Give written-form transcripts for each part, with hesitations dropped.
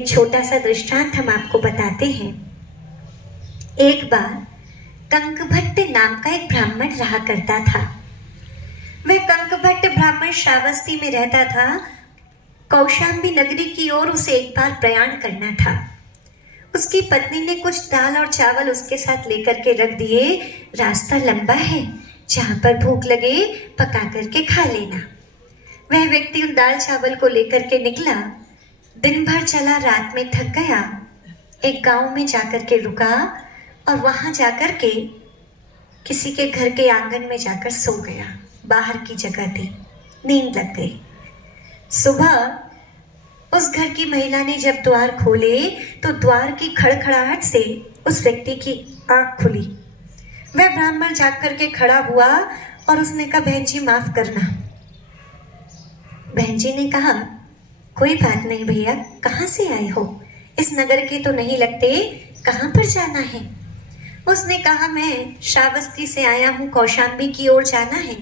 एक छोटा सा दृष्टांत हम आपको बताते हैं। एक बार कंकभट्ट नाम का एक ब्राह्मण रहा करता था। वह कंकभट्ट ब्राह्मण श्रावस्ती में रहता था। कौशाम्बी नगरी की ओर उसे एक बार प्रयाण करना था। उसकी पत्नी ने कुछ दाल और चावल उसके साथ लेकर के रख दिए। रास्ता लंबा है, जहां पर भूख लगे पका करके खा लेना। वह व्यक्ति उन दाल चावल को लेकर के निकला। दिन भर चला, रात में थक गया। एक गांव में जाकर के रुका और वहां जाकर के किसी के घर के आंगन में जाकर सो गया। बाहर की जगह थी, नींद लग गई। सुबह उस घर की महिला ने जब द्वार खोले तो द्वार की खड़खड़ाहट से उस व्यक्ति की आंख खुली। वह ब्राह्मण जाग करके खड़ा हुआ और उसने कहा, बहन जी माफ करना। बहन जी ने कहा, कोई बात नहीं भैया, कहाँ से आए हो? इस नगर के तो नहीं लगते, कहाँ पर जाना है? उसने कहा, मैं श्रावस्ती से आया हूँ, कौशाम्बी की ओर जाना है।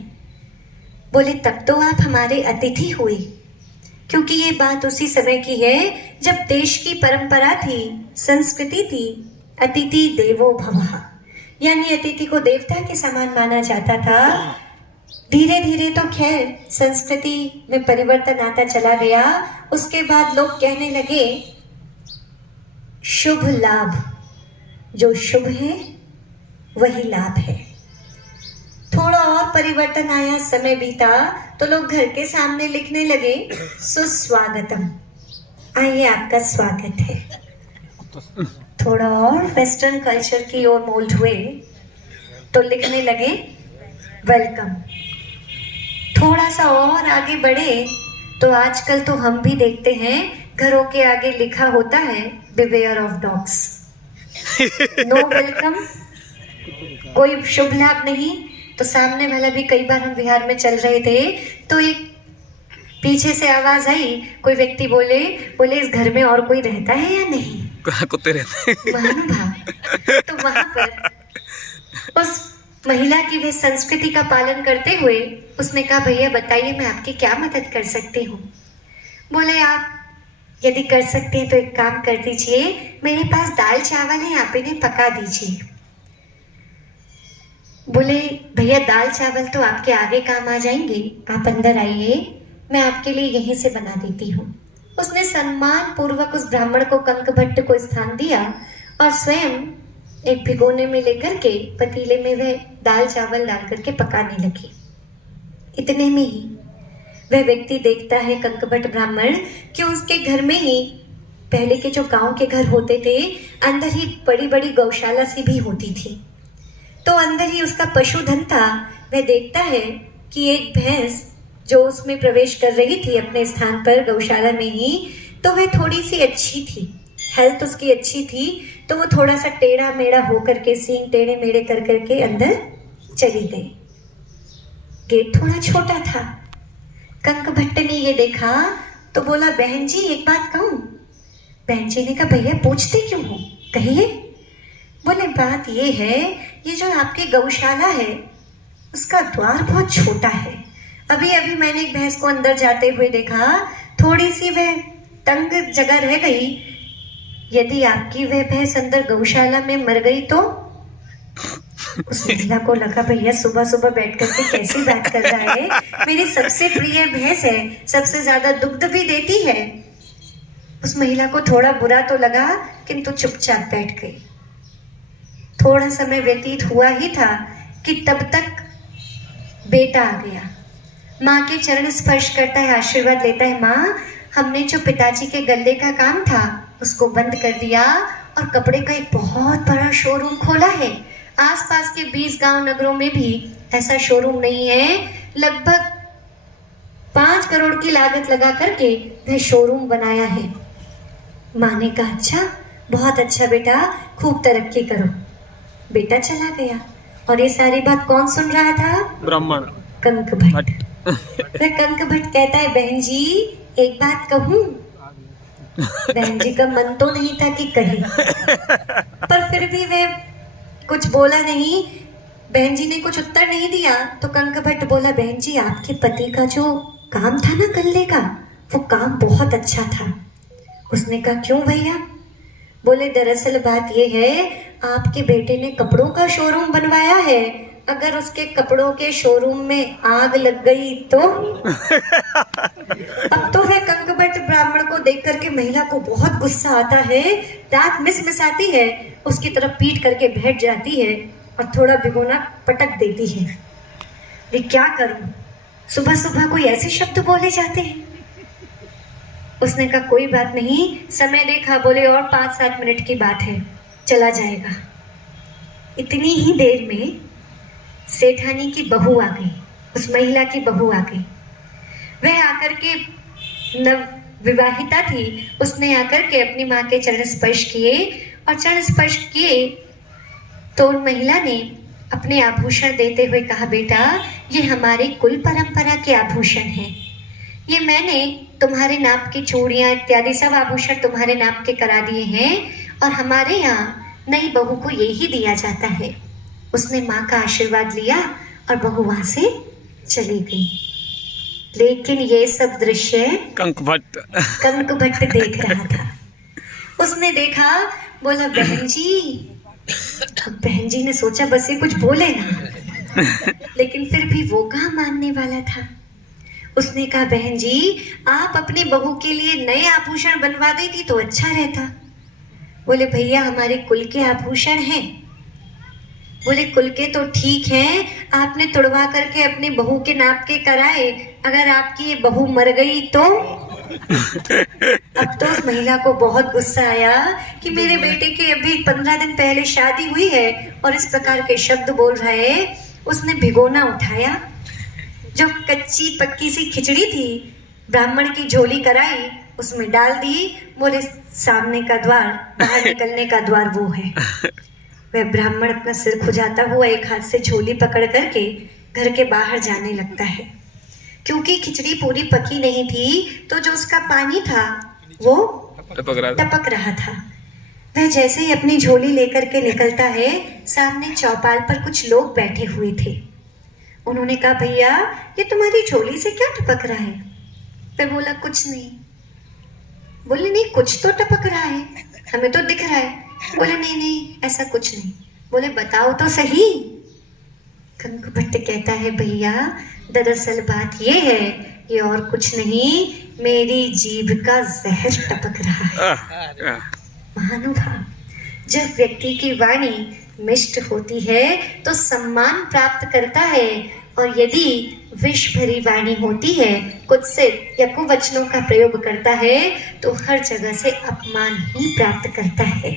बोले, तब तो आप हमारे अतिथि हुए, क्योंकि ये बात उसी समय की है जब देश की परंपरा थी, संस्कृति थी, अतिथि देवो भवः, यानी अतिथि को देवता के समान माना जाता था। धीरे धीरे तो खैर संस्कृति में परिवर्तन आता चला गया। उसके बाद लोग कहने लगे, शुभ लाभ, जो शुभ है वही लाभ है। थोड़ा और परिवर्तन आया, समय बीता तो लोग घर के सामने लिखने लगे, सुस्वागतम, आइए आपका स्वागत है। थोड़ा और वेस्टर्न कल्चर की ओर मोल्ड हुए तो लिखने लगे, वेलकम। थोड़ा सा और आगे बढ़े तो आजकल तो हम भी देखते हैं घरों के आगे लिखा होता है, beware of dogs. No welcome, कोई शुभ लाभ नहीं। तो सामने वाला भी, कई बार हम बिहार में चल रहे थे तो एक पीछे से आवाज आई, कोई व्यक्ति बोले इस घर में और कोई रहता है या नहीं? कुत्ते रहते हैं। तो वहां पर उस महिला की वे संस्कृति का पालन करते हुए उसने कहा, भैया बताइए मैं आपकी क्या मदद कर सकती हूँ? बोले, आप यदि कर सकते हैं तो एक काम कर दीजिए, मेरे पास दाल चावल है, आप इन्हें पका दीजिए। बोले, भैया दाल चावल तो आपके आगे काम आ जाएंगे, आप अंदर आइए, मैं आपके लिए यहीं से बना देती हूँ। उसने सम्मान पूर्वक उस ब्राह्मण को, कंकभट्ट को स्थान दिया और स्वयं एक भिगोने में लेकर के पतीले में वह दाल चावल डाल करके पकाने लगी। इतने में ही वह व्यक्ति देखता है, कंकभट्ट ब्राह्मण, कि उसके घर में ही, पहले के जो गांव के घर होते थे, अंदर ही बड़ी बड़ी गौशाला सी भी होती थी। तो अंदर ही उसका पशुधन था। वह देखता है कि एक भैंस जो उसमें प्रवेश कर रही थी अपने स्थान पर गौशाला में ही, तो वह थोड़ी सी अच्छी थी, हेल्थ उसकी अच्छी थी, तो वो थोड़ा सा टेढ़ा मेढ़ा होकर के, सींग टेढ़े मेढ़े कर करके अंदर चली गई। गेट थोड़ा छोटा था। कंकभट्ट ने ये देखा तो बोला, बहन जी एक बात कहूं? बहन जी ने कहा, भैया पूछते क्यों हो, कहिए। बोले, बात ये है, ये जो आपकी गौशाला है उसका द्वार बहुत छोटा है। अभी अभी मैंने एक भैंस को अंदर जाते हुए देखा, थोड़ी सी वह तंग जगह रह गई। यदि आपकी वह भैंस अंदर गौशाला में मर गई तो? उस महिला को लगा, भैया सुबह सुबह बैठ करके कैसी बात कर रहा है, मेरी सबसे प्रिय भैंस है, सबसे ज्यादा दुग्ध भी देती है। उस महिला को थोड़ा बुरा तो लगा, किंतु चुपचाप बैठ गई। थोड़ा समय व्यतीत हुआ ही था कि तब तक बेटा आ गया। माँ के चरण स्पर्श करता है, आशीर्वाद लेता है, माँ हमने जो पिताजी के गल्ले का काम था उसको बंद कर दिया और कपड़े का एक बहुत बड़ा शोरूम खोला है। आसपास के 20 गांव नगरों में भी ऐसा शोरूम नहीं है। लगभग 5 करोड़ की लागत लगा करके वह शोरूम बनाया है। माँ ने कहा, अच्छा, बहुत अच्छा बेटा, खूब तरक्की करो। बेटा चला गया और ये सारी बात कौन सुन रहा था? ब्राह्मण कंकभट्ट। वह कंकभट्ट कहता है, बहन जी एक बात कहूं? बहन जी का मन तो नहीं था कि कहे, पर फिर भी वे कुछ बोला नहीं। बहन जी ने कुछ उत्तर नहीं दिया तो कंकभट्ट बोला, बहन जी आपके पति का जो काम था ना गल्ले का, वो काम बहुत अच्छा था उसने कहा क्यों भैया? बोले दरअसल बात ये है, आपके बेटे ने कपड़ों का शोरूम बनवाया है, अगर उसके कपड़ों के शोरूम में आग लग गई तो? अब तो वह कंकभट्ट ब्राह्मण को देख करके महिला को बहुत गुस्सा आता है, दांत मिसमिसाती है, उसकी तरफ पीट करके बैठ जाती है और थोड़ा भिगोना पटक देती है। वे क्या करूं, सुबह सुबह कोई ऐसे शब्द बोले जाते हैं। उसने कहा कोई बात नहीं, समय देखा, बोले और 5-7 मिनट की बात है, चला जाएगा। इतनी ही देर में सेठानी की बहू आ गई, उस महिला की बहू आ गई। वह आकर के नव विवाहिता थी, उसने आकर के अपनी माँ के चरण स्पर्श किए और चरण स्पर्श किए तो उन महिला ने अपने आभूषण देते हुए कहा बेटा ये हमारे कुल परंपरा के आभूषण हैं, ये मैंने तुम्हारे नाप की चूड़ियाँ इत्यादि सब आभूषण तुम्हारे नाप के करा दिए हैं और हमारे यहाँ नई बहू को यही दिया जाता है। उसने माँ का आशीर्वाद लिया और बहू वहां से चली गई। लेकिन ये सब दृश्य कंकभट्ट देख रहा था। उसने देखा, बोला बहन जी। अब बहन जी ने सोचा बस ये कुछ बोले ना, लेकिन फिर भी वो कहाँ मानने वाला था। उसने कहा बहन जी आप अपनी बहू के लिए नए आभूषण बनवा देती तो अच्छा रहता। बोले भैया हमारे कुल के आभूषण हैं। बोले कुल के तो ठीक हैं, आपने तुड़वा करके अपनी बहू के नाप के कराए, अगर आपकी ये बहू मर गई तो? अब तो उस महिला को बहुत गुस्सा आया कि मेरे बेटे के अभी 15 दिन पहले शादी हुई है और इस प्रकार के शब्द बोल रहा है। उसने भिगोना उठाया, जो कच्ची पक्की सी खिचड़ी थी ब्राह्मण की झोली कराई, उसमें डाल दी। बोले सामने का द्वार, बाहर निकलने का द्वार वो है। वह ब्राह्मण अपना सिर खुजाता हुआ एक हाथ से झोली पकड़ करके घर के बाहर जाने लगता है। क्योंकि खिचड़ी पूरी पकी नहीं थी तो जो उसका पानी था वो टपक रहा था। वह जैसे ही अपनी झोली लेकर के निकलता है, सामने चौपाल पर कुछ लोग बैठे हुए थे। उन्होंने कहा भैया ये तुम्हारी झोली से क्या टपक रहा है? वह बोला कुछ नहीं। बोले नहीं कुछ तो टपक रहा है, हमें तो दिख रहा है। बोले नहीं नहीं ऐसा कुछ नहीं। बोले बताओ तो सही। कंकभट्ट कहता है भैया दरअसल बात ये है, ये और कुछ नहीं, मेरी जीभ का जहर टपक रहा है। महानुभाव, जब व्यक्ति की वाणी मिष्ट होती है तो सम्मान प्राप्त करता है, और यदि विष भरी वाणी होती है, कुत्सित या कुवचनों का प्रयोग करता है तो हर जगह से अपमान ही प्राप्त करता है।